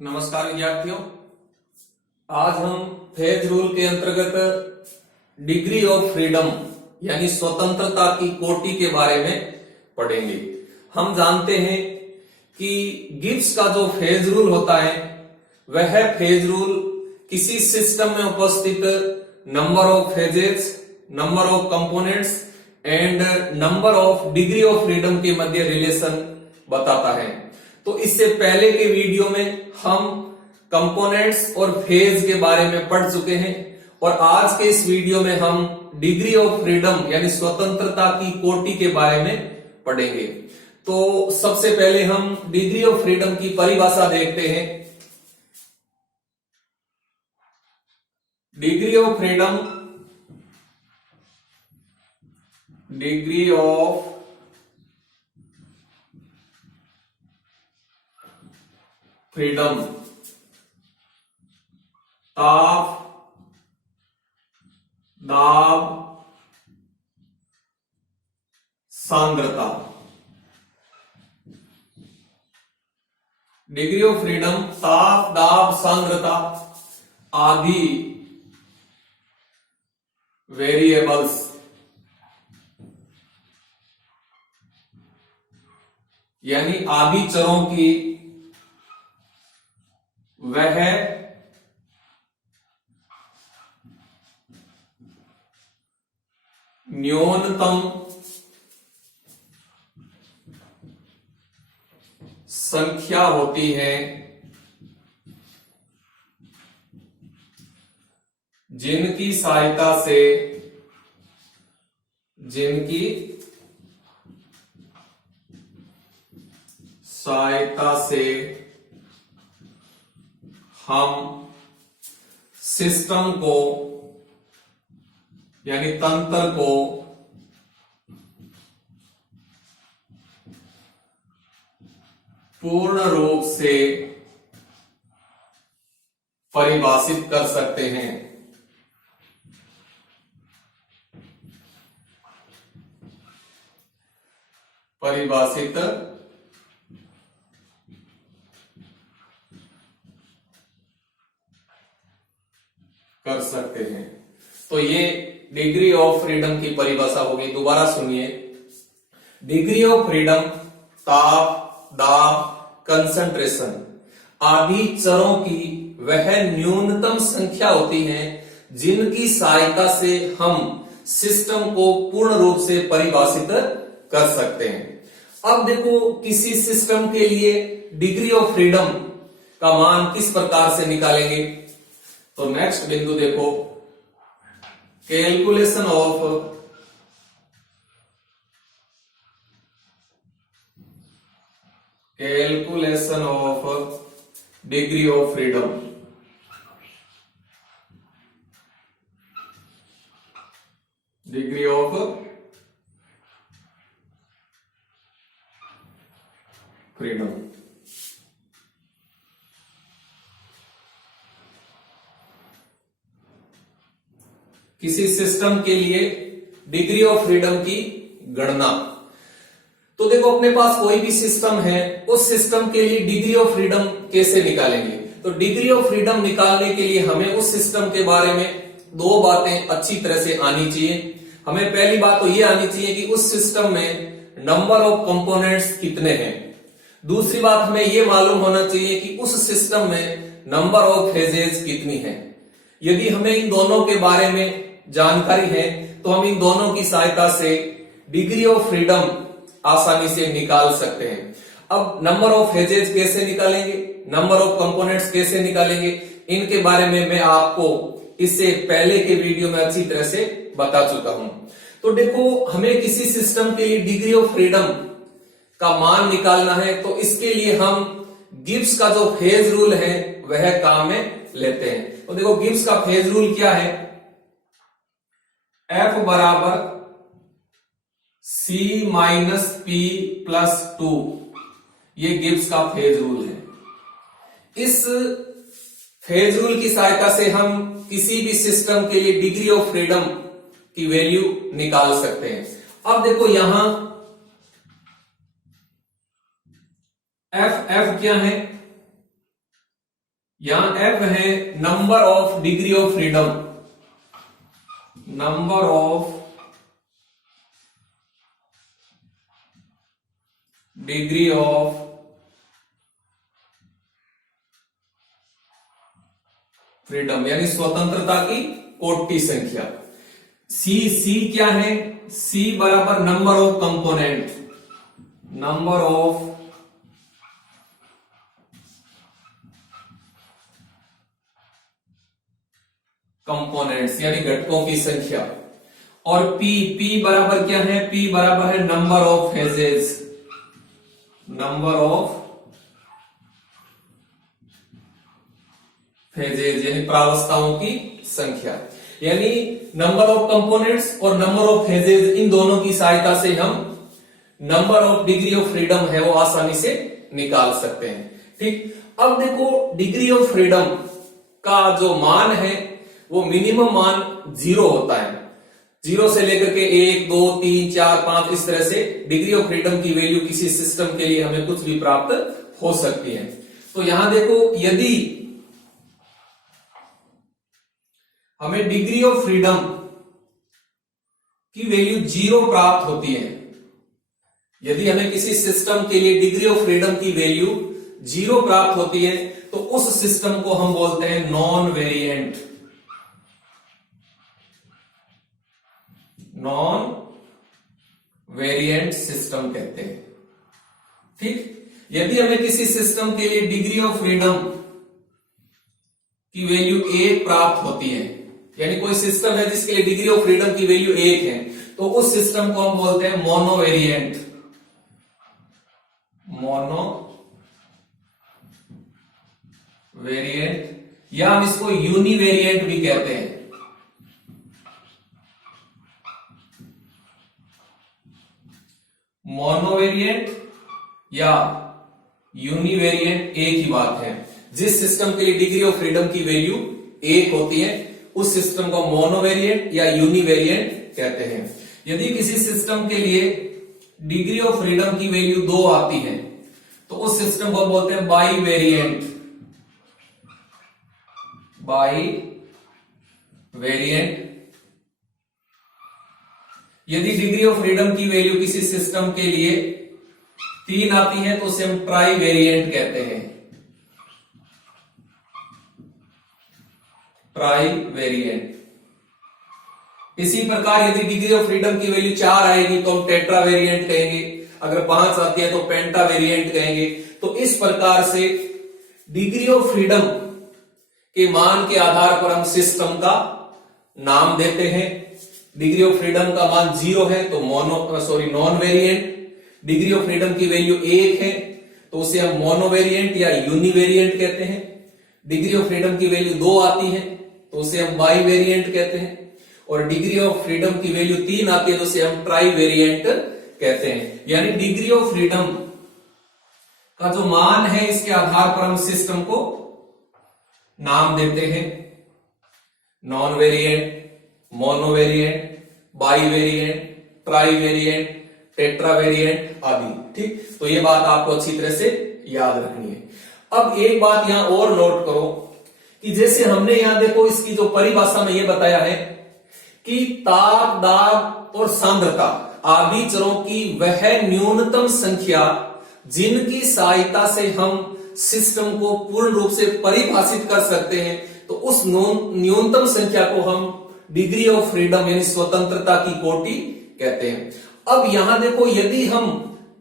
नमस्कार विद्यार्थियों, आज हम फेज रूल के अंतर्गत डिग्री ऑफ फ्रीडम यानी स्वतंत्रता की कोटि के बारे में पढ़ेंगे। हम जानते हैं कि गिब्स का जो फेज रूल होता है वह फेज रूल किसी सिस्टम में उपस्थित number of phases, number of components and number of degree of freedom के मध्य रिलेशन बताता है। तो इससे पहले के वीडियो में हम कंपोनेंट्स और फेज के बारे में पढ़ चुके हैं और आज के इस वीडियो में हम डिग्री ऑफ फ्रीडम यानी स्वतंत्रता की कोटि के बारे में पढ़ेंगे। तो सबसे पहले हम डिग्री ऑफ फ्रीडम की परिभाषा देखते हैं। Degree of freedom, degree of freedom, ताप, दाब, सांद्रता। डिग्री ऑफ फ्रीडम ताप, दाब, सांद्रता आदि वेरिएबल्स यानी आदि चरों की वह न्यूनतम संख्या होती है जिनकी सहायता से हम सिस्टम को यानी तंत्र को पूर्ण रूप से परिभाषित कर सकते हैं। परिभाषित कर सकते हैं। तो ये डिग्री ऑफ फ्रीडम की परिभाषा होगी। दोबारा सुनिए, डिग्री ऑफ फ्रीडम ताप, दाब, कंसंट्रेशन आदि चरों की वह न्यूनतम संख्या होती है जिनकी सहायता से हम सिस्टम को पूर्ण रूप से परिभाषित कर सकते हैं। अब देखो, किसी सिस्टम के लिए डिग्री ऑफ फ्रीडम का मान किस प्रकार से निकालेंगे। तो नेक्स्ट बिंदु देखो, calculation of degree of freedom. Degree of freedom किसी सिस्टम के लिए डिग्री ऑफ फ्रीडम की गणना। तो देखो, अपने पास कोई भी सिस्टम है, उस सिस्टम के लिए डिग्री ऑफ फ्रीडम कैसे निकालेंगे। तो डिग्री ऑफ फ्रीडम निकालने के लिए हमें उस सिस्टम के बारे में दो बातें अच्छी तरह से आनी चाहिए। हमें पहली बात तो ये आनी चाहिए कि उस सिस्टम में नंबर ऑफ कंपोनेंट्स कितने हैं। दूसरी बात, हमें ये मालूम होना चाहिए कि उस सिस्टम में नंबर ऑफ फेजेस कितनी है। यदि हमें इन दोनों के बारे में जानकारी है तो हम इन दोनों की सहायता से डिग्री ऑफ फ्रीडम आसानी से निकाल सकते हैं। अब नंबर ऑफ फेजेस कैसे निकालेंगे, नंबर ऑफ कंपोनेंट्स कैसे निकालेंगे, इनके बारे में मैं आपको इससे पहले के वीडियो में अच्छी तरह से बता चुका हूं। तो देखो, हमें किसी सिस्टम के लिए डिग्री ऑफ फ्रीडम का मान निकालना है तो इसके लिए हम गिब्स का जो फेज रूल है वह काम में लेते हैं। तो देखो, गिब्स का फेज रूल क्या है, F बराबर C माइनस पी प्लस 2, ये गिब्स का फेज रूल है। इस फेज रूल की सहायता से हम किसी भी सिस्टम के लिए डिग्री ऑफ फ्रीडम की वैल्यू निकाल सकते हैं। अब देखो, यहां एफ क्या है, यहां एफ है number of degree of freedom, number of degree of freedom यानी स्वतंत्रता की कोटि संख्या। सी क्या है? सी बराबर number of component, number of components यानी घटकों की संख्या। और पी बराबर क्या है? पी बराबर है number of phases, number of phases यानी प्रावस्थाओं की संख्या। यानी नंबर ऑफ कंपोनेंट्स और नंबर ऑफ फेजेस, इन दोनों की सहायता से हम number of degree of freedom है वो आसानी से निकाल सकते हैं। ठीक, अब देखो डिग्री ऑफ फ्रीडम का जो मान है वो मिनिमम मान 0 होता है। 0 से लेकर के 1, 2, 3, 4, 5 इस तरह से डिग्री ऑफ फ्रीडम की वैल्यू किसी सिस्टम के लिए हमें कुछ भी प्राप्त हो सकती है। तो यहां देखो यदि हमें डिग्री ऑफ फ्रीडम की वैल्यू 0 प्राप्त होती है, यदि हमें किसी सिस्टम के लिए डिग्री ऑफ फ्रीडम की वैल्यू 0 प्राप्त होती है तो उस सिस्टम को हम बोलते हैं non variant, non variant system कहते हैं। ठीक, यदि हमें किसी सिस्टम के लिए डिग्री ऑफ फ्रीडम की वैल्यू 1 प्राप्त होती है, यानी कोई सिस्टम है जिसके लिए डिग्री ऑफ फ्रीडम की वैल्यू 1 है, तो उस सिस्टम को हम बोलते हैं मोनो वेरिएंट, मोनो वेरिएंट, या हम इसको यूनिवेरिएंट भी कहते हैं। मोनोवेरिएंट या यूनिवेरिएंट एक ही बात है। जिस सिस्टम के लिए डिग्री ऑफ फ्रीडम की वैल्यू 1 होती है उस सिस्टम को मोनोवेरिएंट या यूनिवेरिएंट कहते हैं। यदि किसी सिस्टम के लिए डिग्री ऑफ फ्रीडम की वैल्यू 2 आती है तो उस सिस्टम को बोलते हैं बाई वेरिएंट, बाई वेरिएंट। यदि डिग्री ऑफ फ्रीडम की वैल्यू किसी सिस्टम के लिए 3 आती है तो उसे हम ट्राई वेरिएंट कहते हैं, ट्राई वेरिएंट। इसी प्रकार यदि डिग्री ऑफ फ्रीडम की वैल्यू 4 आएगी तो हम टेट्रा वेरिएंट कहेंगे, अगर 5 आती है तो पेंटा वेरिएंट कहेंगे। तो इस प्रकार से डिग्री ऑफ फ्रीडम के मान के आधार पर हम सिस्टम का नाम देते हैं। डिग्री ऑफ फ्रीडम का मान 0 है तो non variant. Degree of freedom की वैल्यू 1 है तो उसे हम मोनोवेरिएंट या यूनिवेरिएंट कहते हैं। डिग्री ऑफ फ्रीडम की वैल्यू 2 आती है तो उसे हम बाई वेरिएंट कहते हैं। और डिग्री ऑफ फ्रीडम की वैल्यू 3 आती है तो उसे हम ट्राई वेरिएंट कहते हैं। यानी डिग्री ऑफ फ्रीडम का जो मान है इसके आधार पर हम सिस्टम को नाम देते हैं। Nonvariant, monovariant, bivariant, trivariant, tetravariant आदि। ठीक, तो ये बात आपको अच्छी तरह से याद रखनी है। अब एक बात यहां और नोट करो कि जैसे हमने यहां देखो इसकी जो परिभाषा में ये बताया है कि ताप, दाब और सांद्रता आदि चरों की वह न्यूनतम संख्या जिनकी सहायता से हम सिस्टम को पूर्ण रूप से परिभाषित कर सकते हैं, तो उस न्यूनतम संख्या को हम डिग्री ऑफ फ्रीडम यानी स्वतंत्रता की कोटि कहते हैं। अब यहां देखो यदि हम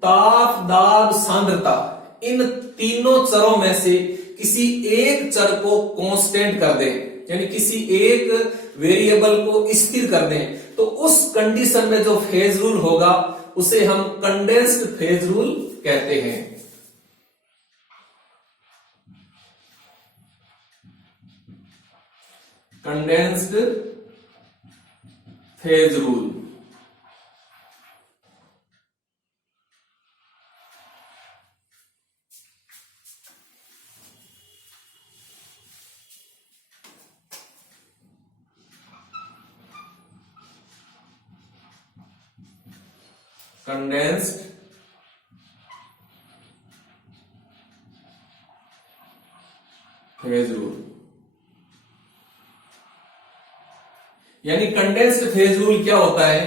ताप, दाब, सांद्रता इन तीनों चरों में से किसी एक चर को कांस्टेंट कर दें, यानी किसी एक वेरिएबल को स्थिर कर दें, तो उस कंडीशन में जो फेज रूल होगा उसे हम कंडेंस्ड फेज रूल कहते हैं। Condensed phase rule. Condensed phase rule, यानी कंडेंस्ड फेज रूल क्या होता है?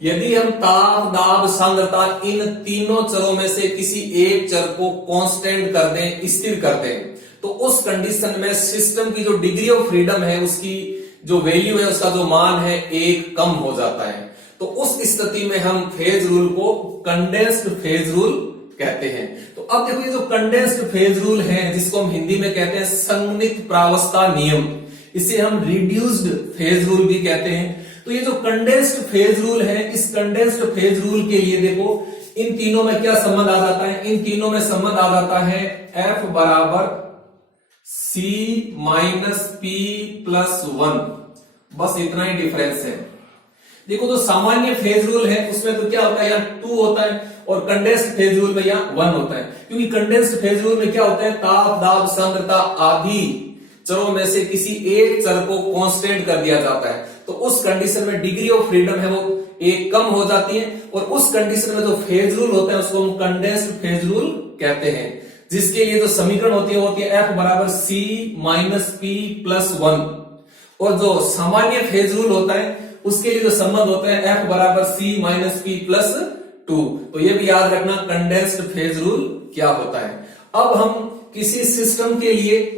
यदि हम ताप, दाब, सांद्रता इन तीनों चरों में से किसी एक चर को कांस्टेंट कर दें, स्थिर कर दें, तो उस कंडीशन में सिस्टम की जो डिग्री ऑफ फ्रीडम है, उसकी जो वैल्यू है, उसका जो मान है, एक कम हो जाता है। तो उस स्थिति में हम फेज रूल को कंडेंस्ड फेज रूल कहते हैं। तो अब देखो, ये जो कंडेंस्ड फेज रूल है, जिसको हम हिंदी में कहते हैं संघनित प्रावस्था नियम, इसे हम रिड्यूस्ड फेज रूल भी कहते हैं। तो ये जो कंडेंस्ड फेज रूल है, इस कंडेंस्ड फेज रूल के लिए देखो, इन तीनों में क्या संबंध आ जाता है? इन तीनों में संबंध आ जाता है F बराबर C माइनस P प्लस 1, बस इतना ही डिफरेंस है। देखो, तो सामान्य फेज रूल है उसमें तो क्या होता है, यहाँ 2 होता है, और कंडेंस्ड फेज रूल में यहाँ 1 होता है। क्योंकि कंडेंस्ड फेज रूल में क्या होता है, ताप, दाब, सांद्रता आदि चरों में से किसी एक चर को कांस्टेंट कर दिया जाता है। तो उस कंडीशन में डिग्री ऑफ फ्रीडम है वो एक कम हो जाती है, और उस कंडीशन में जो फेज रूल होता है उसको हम कंडेंस्ड फेज रूल कहते हैं, जिसके लिए जो समीकरण होती है F बराबर C माइनस P प्लस 1, और जो सामान्य फेज रूल होता है उसके लिए जो संबंध होता है F बराबर C माइनस P प्लस 2। तो ये भी याद रखना कंडेंस्ड फेज रूल क्या होता है। अब हम किसी सिस्टम के लिए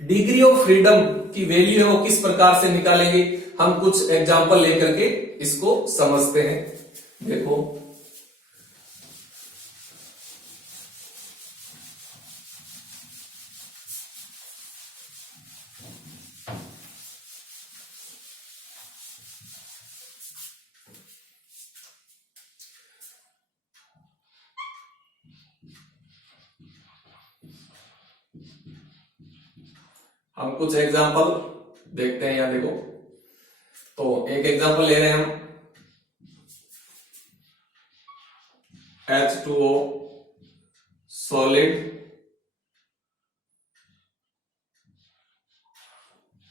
डिग्री ऑफ फ्रीडम की वैल्यू है वो किस प्रकार से निकालेंगे, हम कुछ एग्जांपल लेकर के इसको समझते हैं। देखो, हम कुछ एग्जांपल देखते हैं। यहां देखो, तो एक एग्जांपल ले रहे हैं हम, H2O solid,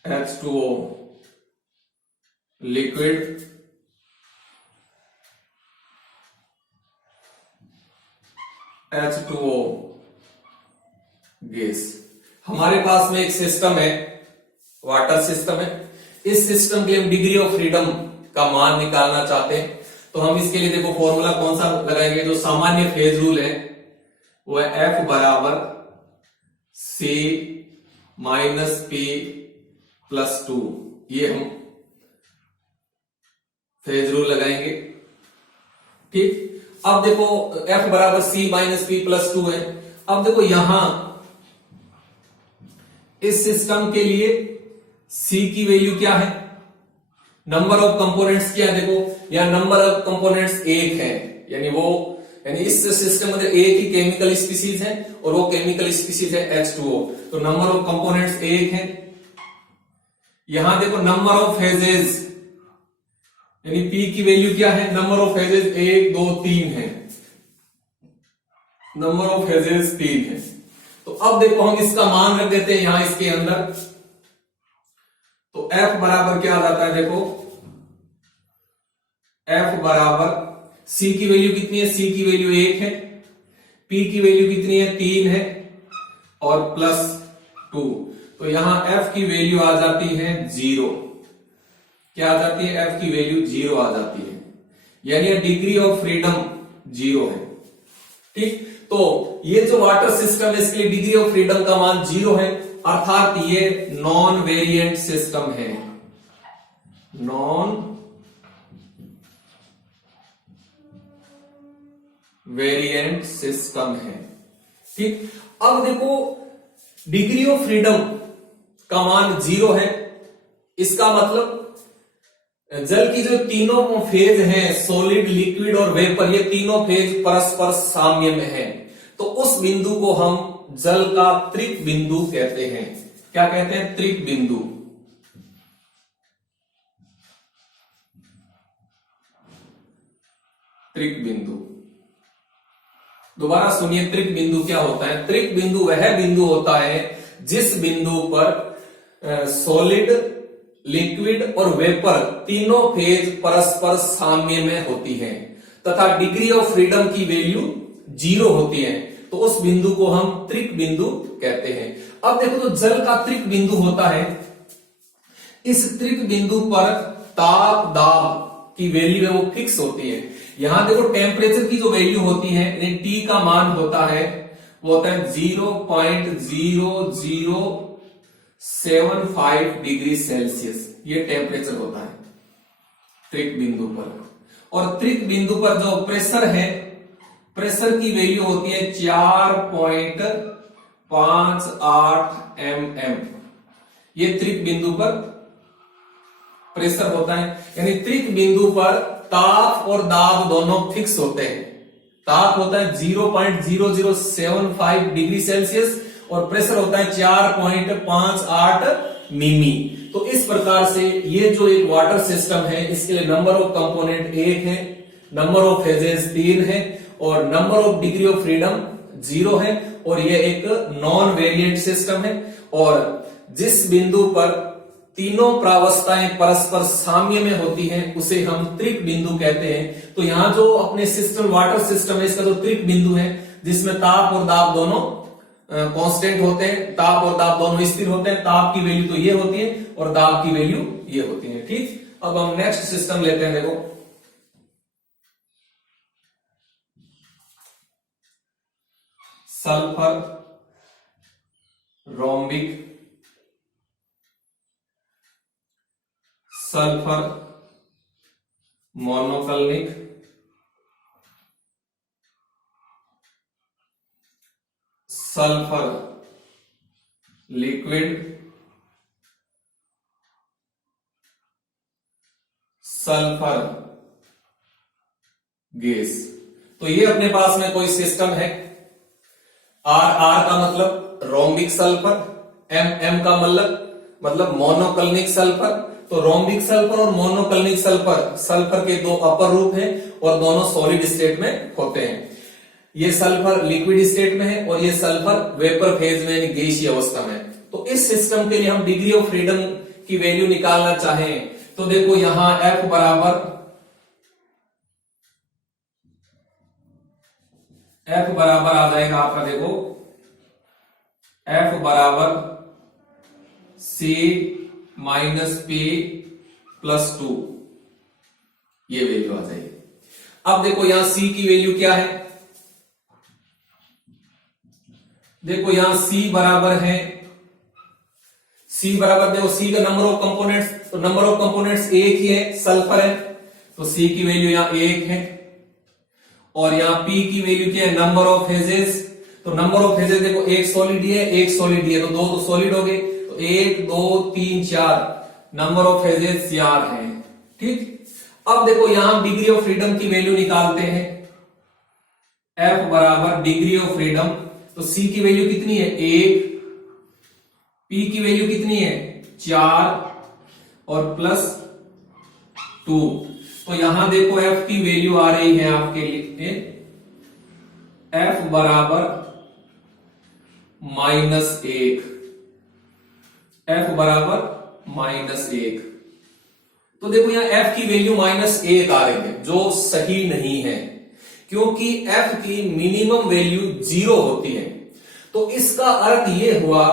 H2O liquid, H2O gas. हमारे पास में एक सिस्टम है, वाटर सिस्टम है। इस सिस्टम के लिए हम डिग्री ऑफ फ्रीडम का मान निकालना चाहते हैं, तो हम इसके लिए देखो फॉर्मूला कौन सा लगाएंगे, जो सामान्य फेज रूल है वो है F बराबर C माइनस P प्लस 2। ये हम फेज रूल लगाएंगे, ठीक। अब देखो F बराबर C माइनस P प्लस 2 है। अब देखो यहां इस सिस्टम के लिए C की वैल्यू क्या है, नंबर ऑफ कंपोनेंट्स क्या है, देखो यहां नंबर ऑफ कंपोनेंट्स 1 है, यानी इस सिस्टम में एक ही केमिकल स्पीसीज है और वो केमिकल स्पीसीज है H2O, तो नंबर ऑफ कंपोनेंट्स 1 है। यहां देखो नंबर ऑफ फेजेस, यानी P की वैल्यू क्या है, नंबर ऑफ फेजेस 1 2 3 है, नंबर ऑफ फेजेस 3 है। तो अब देखो हम इसका मान रख देते हैं यहां इसके अंदर, तो F बराबर क्या आ जाता है, देखो F बराबर C की वैल्यू कितनी है, C की वैल्यू 1 है, P की वैल्यू कितनी है 3 है, और प्लस 2, तो यहां F की वैल्यू आ जाती है 0। क्या आ जाती है, F की वैल्यू 0 आ जाती है, यानी डिग्री ऑफ फ्रीडम 0 है, ठीक। तो ये जो वाटर सिस्टम है इसके लिए डिग्री ऑफ फ्रीडम का मान 0 है, अर्थात ये नॉन वेरिएंट सिस्टम है, नॉन वेरिएंट सिस्टम है, ठीक। अब देखो डिग्री ऑफ फ्रीडम का मान 0 है, इसका मतलब जल की जो तीनों फेज हैं, सॉलिड, लिक्विड और वेपर, ये तीनों फेज परस्पर साम्य में हैं, तो उस बिंदु को हम जल का त्रिक बिंदु कहते हैं। क्या कहते हैं, त्रिक बिंदु। त्रिक बिंदु, दोबारा सुनिए, त्रिक बिंदु क्या होता है। त्रिक बिंदु वह बिंदु होता है जिस बिंदु पर सॉलिड, लिक्विड और वेपर तीनों फेज परस्पर साम्य में होती हैं तथा डिग्री ऑफ फ्रीडम की वैल्यू 0 होती है, तो उस बिंदु को हम त्रिक बिंदु कहते हैं। अब देखो तो जल का त्रिक बिंदु होता है, इस त्रिक बिंदु पर ताप दाब की वैल्यू है वो फिक्स होती है। यहां देखो टेम्परेचर की जो वैल्यू होती है, टी का मान होता है वो होता है 0.0075 डिग्री सेल्सियस, ये टेम्परेचर होता है त्रिक बिंदु पर। और त्रिक बिंदु पर जो प्रेशर है, प्रेशर की वैल्यू होती है 4.58 mm, ये त्रिक बिंदु पर प्रेशर होता है। यानी त्रिक बिंदु पर ताप और दाब दोनों फिक्स होते हैं। ताप होता है 0.0075 डिग्री सेल्सियस और प्रेशर होता है 4.58 मिमी। तो इस प्रकार से ये जो एक वाटर सिस्टम है, इसके लिए नंबर ऑफ कंपोनेंट 1 है, नंबर ऑफ फेजेस 3 है और number of degree of freedom 0 है, और ये एक नॉन वेरिएंट सिस्टम है। और जिस बिंदु पर तीनों प्रावस्थाएं परस्पर साम्य में होती हैं उसे हम त्रिक बिंदु कहते हैं। तो यहां जो अपने सिस्टम वाटर सिस्टम है, इसका जो त्रिक बिंदु है जिसमें ताप और दाब दोनों कांस्टेंट होते हैं, ताप और दाब दोनों स्थिर होते हैं, ताप की वैल्यू तो ये होती है और दाब की वैल्यू ये होती है। ठीक, अब हम नेक्स्ट सिस्टम लेते हैं। देखो sulphur rhombic, sulphur monoclinic, sulphur liquid, sulphur gas. तो ये अपने पास में कोई सिस्टम है। आर का मतलब रोम्बिक सल्फर, एम का मतलब मोनोकल्निक सल्फर। तो रोम्बिक सल्फर और मोनोकल्निक सल्फर, सल्फर के दो अपर रूप हैं और दोनों सॉलिड स्टेट में होते हैं। ये सल्फर लिक्विड स्टेट में है और ये सल्फर वेपर फेज में यानी गैसीय अवस्था में। तो इस सिस्टम के लिए हम डिग्री ऑफ फ्रीडम की वैल्यू निकालना चाहें तो देखो यहां F बराबर आ जाएगा आपका, देखो F बराबर C माइनस P प्लस 2, ये वैल्यू आ जाएगी। अब देखो यहां C की वैल्यू क्या है, देखो यहां C बराबर है, C बराबर देखो C का नंबर ऑफ कंपोनेंट्स, तो नंबर ऑफ कंपोनेंट्स एक ही है, सल्फर है, तो C की वैल्यू यहां 1 है। और यहां P की वैल्यू क्या है, नंबर ऑफ फेजेस, तो नंबर ऑफ फेजेस देखो एक सॉलिड है एक सॉलिड है, तो दो तो सॉलिड हो गए, तो 1 2 3 4 नंबर ऑफ फेजेस 4 है। ठीक, अब देखो यहां डिग्री ऑफ फ्रीडम की वैल्यू निकालते हैं। F बराबर डिग्री ऑफ फ्रीडम, तो C की वैल्यू कितनी है 1, P की वैल्यू कितनी है 4 और प्लस 2। तो यहां देखो F की वैल्यू आ रही है आपके लिए F बराबर -1, F बराबर -1। तो देखो यहां F की वैल्यू -1 आ रही है जो सही नहीं है, क्योंकि F की मिनिमम वैल्यू 0 होती है। तो इसका अर्थ ये हुआ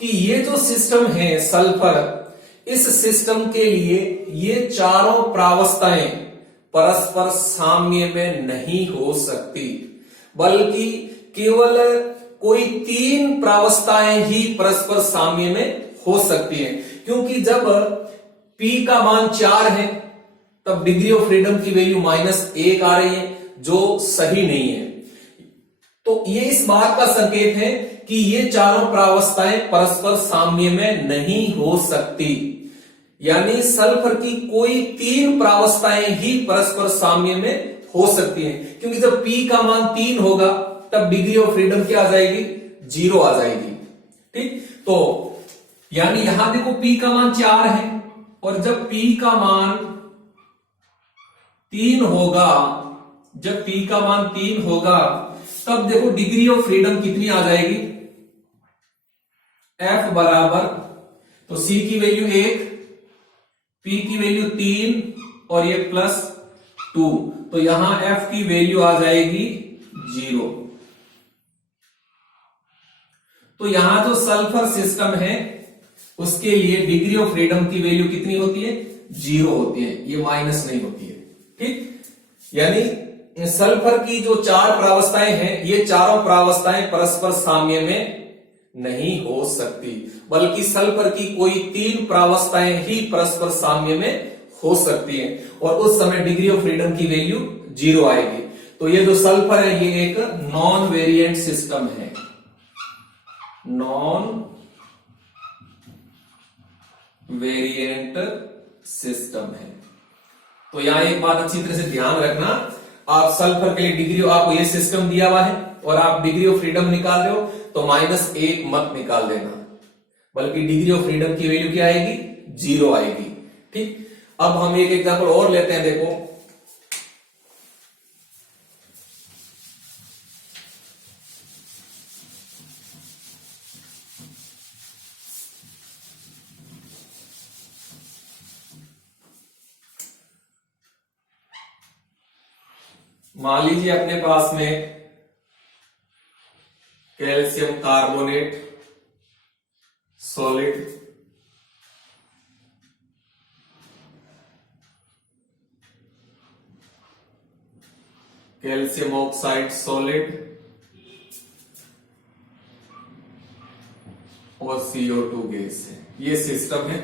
कि ये जो सिस्टम है सल्फर, इस सिस्टम के लिए ये चारों प्रावस्थाएं परस्पर साम्य में नहीं हो सकती, बल्कि केवल कोई 3 प्रावस्थाएं ही परस्पर साम्य में हो सकती हैं। क्योंकि जब P का मान 4 है तब डिग्री ऑफ फ्रीडम की वैल्यू -1 आ रही है जो सही नहीं है। तो ये इस बात का संकेत है कि ये चारों प्रावस्थाएं परस्पर साम्य में नहीं हो सकती, यानी सल्फर की कोई 3 प्रावस्थाएं ही परस्पर साम्य में हो सकती हैं। क्योंकि जब P का मान 3 होगा तब डिग्री ऑफ फ्रीडम क्या आ जाएगी 0 आ जाएगी। ठीक, तो यानी यहां देखो P का मान 4 है और जब P का मान 3 होगा, जब P का मान 3 होगा तब देखो डिग्री ऑफ फ्रीडम कितनी आ जाएगी, F बराबर, तो C की वैल्यू 1, P की वैल्यू 3 और ये प्लस 2, तो यहां F की वैल्यू आ जाएगी 0। तो यहां जो सल्फर सिस्टम है उसके लिए डिग्री ऑफ फ्रीडम की वैल्यू कितनी होती है? 0 होती है, ये माइनस नहीं होती है। ठीक, यानी सल्फर की जो 4 प्रावस्थाएं हैं, ये चारों प्रावस्थाएं परस्पर साम्य में नहीं हो सकती, बल्कि सल्फर की कोई 3 प्रावस्थाएं ही परस्पर साम्य में हो सकती हैं, और उस समय डिग्री ऑफ फ्रीडम की वैल्यू 0 आएगी। तो ये जो सल्फर है ये एक नॉन वेरिएंट सिस्टम है, नॉन वेरिएंट सिस्टम है। तो यहां एक बात अच्छी तरह से ध्यान रखना, आप सल्फर के लिए डिग्री, आपको ये सिस्टम दिया हुआ है और आप डिग्री ऑफ फ्रीडम निकाल रहे हो तो -1 मत निकाल देना, बल्कि डिग्री ऑफ फ्रीडम की वैल्यू क्या आएगी? 0 आएगी। ठीक, अब हम एक एग्जांपल और लेते हैं। देखो, मान लीजिए अपने पास में calcium carbonate solid, calcium oxide solid और CO2 गैस है, ये सिस्टम है।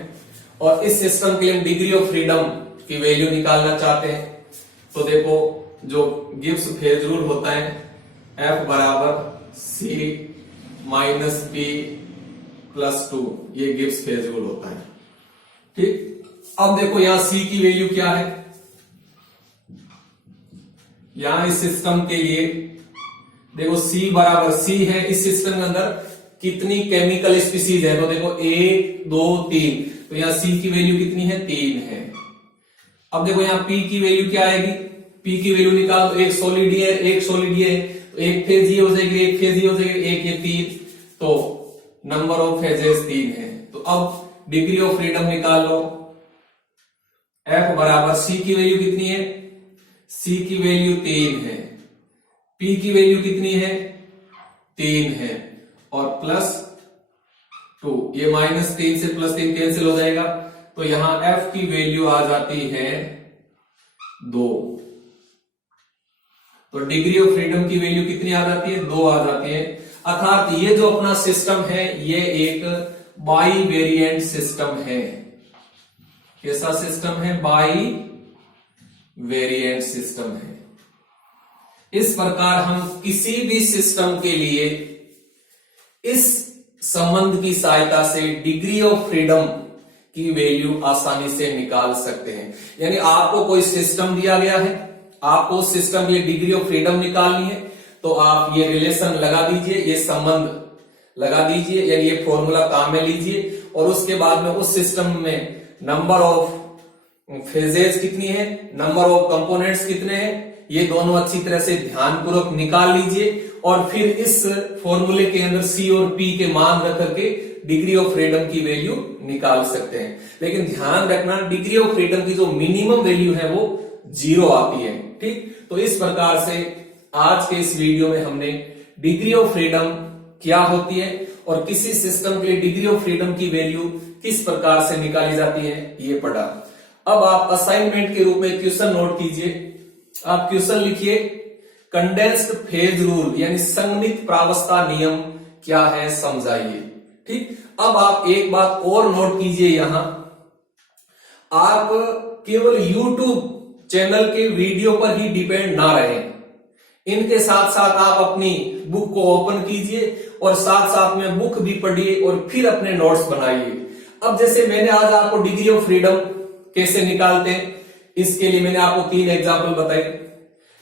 और इस सिस्टम के लिए हम डिग्री ऑफ फ्रीडम की वैल्यू निकालना चाहते हैं। तो देखो, जो गिब्स फेज रूल होता है, F बराबर C माइनस P प्लस 2, ये गिब्स फेज रूल होता है। ठीक, अब देखो यहां C की वैल्यू क्या है? यहां इस सिस्टम के लिए देखो C बराबर C है। इस सिस्टम के अंदर कितनी केमिकल स्पीसीज है? तो देखो 1 2 3, तो यहां C की वैल्यू कितनी है? 3 है। अब देखो यहां P की वैल्यू क्या आएगी? P की वैल्यू निकाल, तो एक सॉलिड है, एक सॉलिड है, तो एक फेज ये हो जाएगी, एक फेज ये हो जाएगी, एक ये 3, तो नंबर ऑफ फेजेस 3 है। तो अब डिग्री ऑफ फ्रीडम निकाल लो। F बराबर C की वैल्यू कितनी है? C की वैल्यू 3 है, P की वैल्यू कितनी है? 3 है, और प्लस 2, ये -3 से +3 कैंसिल हो जाएगा, तो यहां F की वैल्यू आ जाती है 2। तो डिग्री ऑफ फ्रीडम की वैल्यू कितनी आ जाती है? 2 आ जाती है। अर्थात ये जो अपना सिस्टम है ये एक बाई वेरिएंट सिस्टम है। कैसा सिस्टम है? बाई वेरिएंट सिस्टम है। इस प्रकार हम किसी भी सिस्टम के लिए इस संबंध की सहायता से डिग्री ऑफ फ्रीडम की वैल्यू आसानी से निकाल सकते हैं। यानी आपको कोई सिस्टम दिया गया है, आपको उस सिस्टम के लिए डिग्री ऑफ फ्रीडम निकालनी है, तो आप ये रिलेशन लगा दीजिए, ये संबंध लगा दीजिए, यानी ये फॉर्मूला काम में लीजिए, और उसके बाद में उस सिस्टम में नंबर ऑफ फेजेस कितनी है, नंबर ऑफ कंपोनेंट्स कितने हैं, ये दोनों अच्छी तरह से ध्यानपूर्वक निकाल लीजिए, और फिर इस फॉर्मूले के अंदर C और P के मान रख करके डिग्री ऑफ फ्रीडम की वैल्यू निकाल सकते हैं। लेकिन ध्यान रखना, डिग्री ऑफ फ्रीडम की जो मिनिमम वैल्यू है वो 0 आती है। ठीक, तो इस प्रकार से आज के इस वीडियो में हमने डिग्री ऑफ फ्रीडम क्या होती है और किसी सिस्टम के लिए डिग्री ऑफ फ्रीडम की वैल्यू किस प्रकार से निकाली जाती है ये पढ़ा। अब आप असाइनमेंट के रूप में क्वेश्चन नोट कीजिए। आप क्वेश्चन लिखिए, कंडेंस्ड फेज रूल यानी संघनित प्रावस्था नियम क्या है समझाइए। ठीक, अब आप एक बात और नोट कीजिए, यहां आप केवल YouTube चैनल के वीडियो पर ही डिपेंड ना रहें, इनके साथ साथ आप अपनी बुक को ओपन कीजिए और साथ साथ में बुक भी पढ़िए और फिर अपने नोट्स बनाइए। अब जैसे मैंने आज आपको डिग्री ऑफ फ्रीडम कैसे निकालते हैं, इसके लिए मैंने आपको 3 एग्जाम्पल बताए,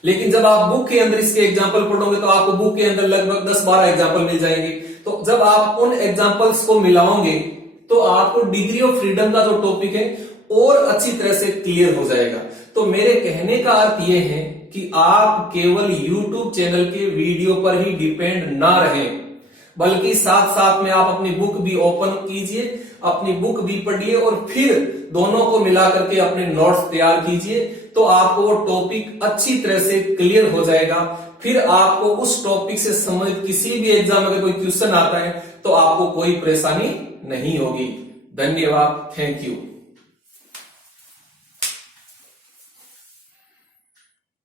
लेकिन जब आप बुक के अंदर इसके एग्जाम्पल पढ़ोगे तो आपको बुक के अंदर लगभग 10-12 एग्जाम्पल मिल जाएंगे। तो जब आप उन एग्जाम्पल्स को मिलाओगे तो आपको डिग्री ऑफ फ्रीडम का जो टॉपिक है और अच्छी तरह से क्लियर हो जाएगा। तो मेरे कहने का अर्थ यह है कि आप केवल YouTube चैनल के वीडियो पर ही डिपेंड ना रहें, बल्कि साथ साथ में आप अपनी बुक भी ओपन कीजिए, अपनी बुक भी पढ़िए और फिर दोनों को मिला करके अपने नोट्स तैयार कीजिए, तो आपको वो टॉपिक अच्छी तरह से क्लियर हो जाएगा। फिर आपको उस टॉपिक से संबंधित किसी भी एग्जाम में अगर कोई क्वेश्चन आता है तो आपको कोई परेशानी नहीं होगी। धन्यवाद, थैंक यू।